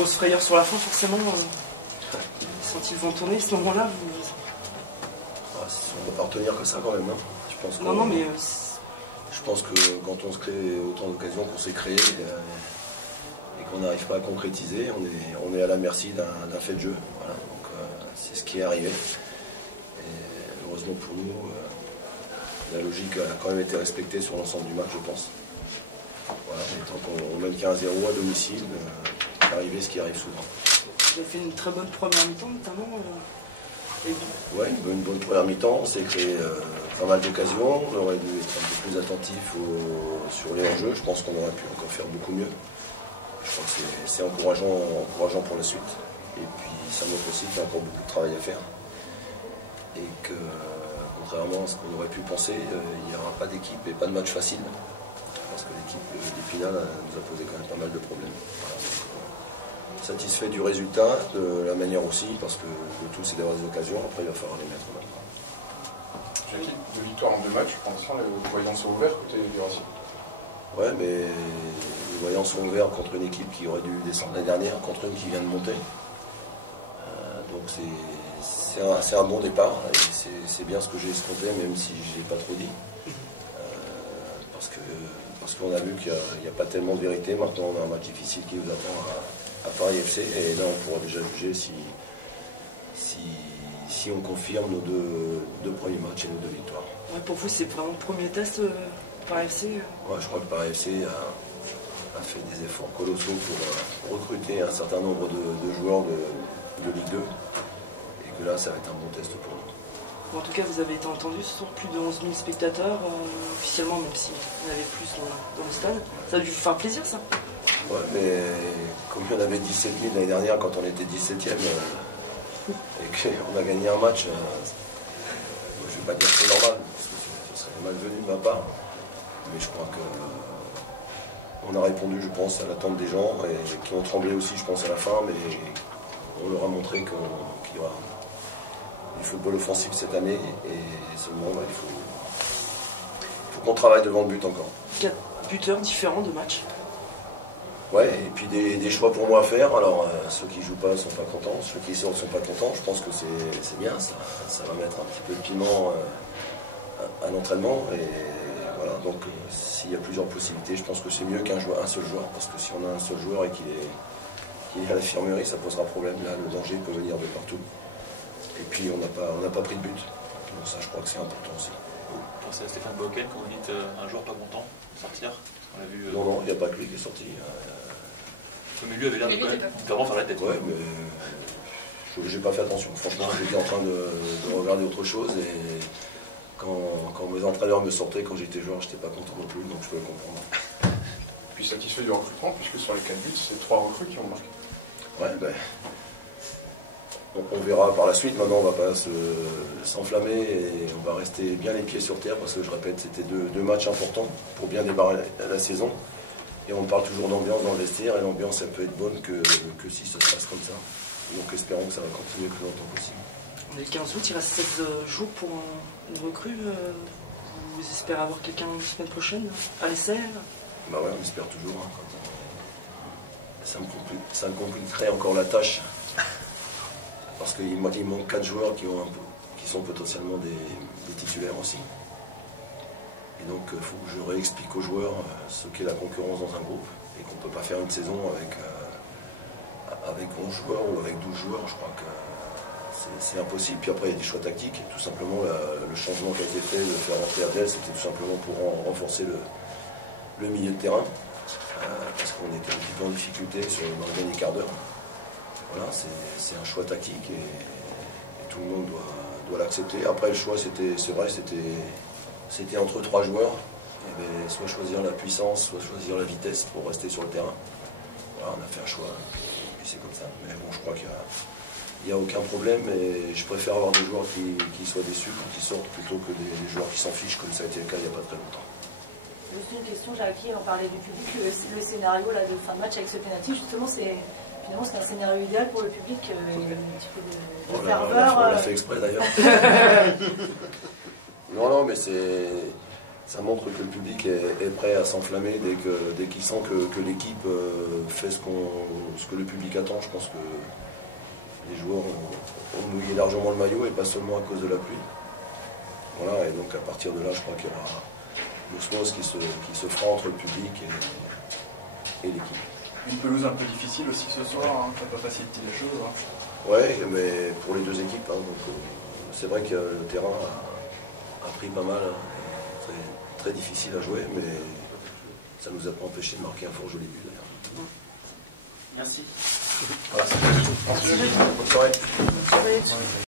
grosse frayeur sur la fin, forcément. Quand ils vont tourner, à ce moment-là, on ne peut pas retenir que ça quand même, non? Je pense non, mais... Je pense que quand on se crée autant d'occasions qu'on s'est créé et qu'on n'arrive pas à concrétiser, on est à la merci d'un fait de jeu. Voilà. Donc c'est ce qui est arrivé. Et heureusement pour nous, la logique a quand même été respectée sur l'ensemble du match, je pense. Voilà. Et tant qu'on mène 15-0 à domicile, il arrive ce qui arrive souvent. Vous avez fait une très bonne première mi-temps, notamment. Oui, une bonne première mi-temps. On s'est créé pas mal d'occasions. On aurait dû être un peu plus attentif sur les enjeux. Je pense qu'on aurait pu encore faire beaucoup mieux. Je crois que c'est encourageant pour la suite. Et puis ça montre aussi qu'il y a encore beaucoup de travail à faire. Et que, contrairement à ce qu'on aurait pu penser, il n'y aura pas d'équipe et pas de match facile. Parce que l'équipe d'Épinal nous a posé quand même pas mal de problèmes. Voilà. Satisfait du résultat, de la manière aussi, parce que le tout c'est d'avoir des occasions, après il va falloir les mettre maintenant. Jackie, 2 victoires en 2 matchs, je pense que les voyants sont ouverts côté du Racing. Ouais, mais les voyants sont ouverts contre une équipe qui aurait dû descendre l'année dernière, contre une qui vient de monter. Donc c'est un bon départ, et c'est bien ce que j'ai escompté, même si je n'ai pas trop dit. Parce qu'on a vu qu'il n'y a pas tellement de vérité. Maintenant on a un match difficile qui nous attend à Paris FC, et là on pourra déjà juger si on confirme nos deux premiers matchs et nos 2 victoires. Ouais, pour vous c'est vraiment le premier test Paris FC Ouais, je crois que Paris FC a fait des efforts colossaux pour recruter un certain nombre de joueurs de Ligue 2, et que là ça va être un bon test pour nous. Bon, en tout cas vous avez été entendu ce soir, plus de 11 000 spectateurs officiellement, même si on avait plus dans le stade. Ça a dû vous faire plaisir ça? Ouais, mais comme il y en avait 17 000 l'année dernière quand on était 17e et qu'on a gagné un match, je ne vais pas dire que c'est normal, parce que ce serait malvenu de ma part, mais je crois qu'on a répondu, je pense, à l'attente des gens, et qui ont tremblé aussi, je pense, à la fin, mais on leur a montré qu'il y aura du football offensif cette année, et seulement il faut qu'on travaille devant le but encore. 4 buteurs différents de match. Ouais, et puis des choix pour moi à faire. Alors ceux qui jouent pas sont pas contents, ceux qui sortent sont pas contents. Je pense que c'est bien, ça va mettre un petit peu de piment à l'entraînement. Et voilà, donc s'il y a plusieurs possibilités, je pense que c'est mieux qu'un seul joueur, parce que si on a un seul joueur et qu'il est à l'infirmerie, ça posera problème. Là, le danger peut venir de partout. Et puis on n'a pas pris de but. Donc ça, je crois que c'est important aussi. Vous pensez à Stéphane Bauken quand vous dites un joueur pas content sortir? On l'a vu, Non, il n'y a pas que lui qui est sorti. Mais lui avait l'air de quand même vraiment faire la tête. Ouais, mais j'ai pas fait attention. Franchement, j'étais en train de regarder autre chose, et quand mes entraîneurs me sortaient, quand j'étais joueur, j'étais pas content non plus, donc je peux le comprendre. Puis satisfait du recrutement, puisque sur les 4 buts, c'est 3 recrues qui ont marqué. Ouais, on verra par la suite. Maintenant, on va pas s'enflammer, et on va rester bien les pieds sur terre, parce que je répète, c'était deux matchs importants pour bien démarrer la saison. Et on parle toujours d'ambiance dans le vestiaire, et l'ambiance elle peut être bonne que si ça se passe comme ça. Donc espérons que ça va continuer le plus longtemps possible. On est le 15 août, il reste 7 jours pour une recrue. Vous espérez avoir quelqu'un la semaine prochaine à l'essai? Bah ouais, on espère toujours. Hein, ça me compliquerait encore la tâche. Parce qu'il manque 4 joueurs qui sont potentiellement des titulaires aussi. Et donc il faut que je réexplique aux joueurs ce qu'est la concurrence dans un groupe, et qu'on ne peut pas faire une saison avec 11 joueurs ou avec 12 joueurs. Je crois que c'est impossible. Puis après il y a des choix tactiques. Tout simplement le changement qui a été fait de faire rentrer Abdel, c'était tout simplement pour renforcer le milieu de terrain. Parce qu'on était un petit peu en difficulté dans le dernier quart d'heure. Voilà, c'est un choix tactique, et tout le monde doit l'accepter. Après le choix, c'est vrai, c'était entre 3 joueurs. Il y avait soit choisir la puissance, soit choisir la vitesse pour rester sur le terrain. Voilà, on a fait un choix, et puis c'est comme ça. Mais bon, je crois qu'il n'y a aucun problème, et je préfère avoir des joueurs qui soient déçus quand ils sortent, plutôt que des joueurs qui s'en fichent, comme ça a été le cas il n'y a pas très longtemps. Juste une question, Jackie, on parlait du public, le scénario là, de fin de match avec ce pénalty, justement, c'est un scénario idéal pour le public, il y a un petit peu de ferveur. On l'a fait exprès d'ailleurs. Non, mais ça montre que le public est prêt à s'enflammer dès qu'il sent que l'équipe fait ce que le public attend. Je pense que les joueurs ont mouillé largement le maillot et pas seulement à cause de la pluie. Voilà, et donc à partir de là, je crois qu'il y aura l'osmose qui se fera entre le public et l'équipe. Une pelouse un peu difficile aussi ce soir, hein, ça peut faciliter les choses. Hein. Ouais, mais pour les deux équipes, hein, donc c'est vrai que le terrain a pris pas mal, hein, très, très difficile à jouer, mais ça nous a pas empêché de marquer un fort joli but d'ailleurs. Merci. Voilà, bonne soirée. Bonne soirée.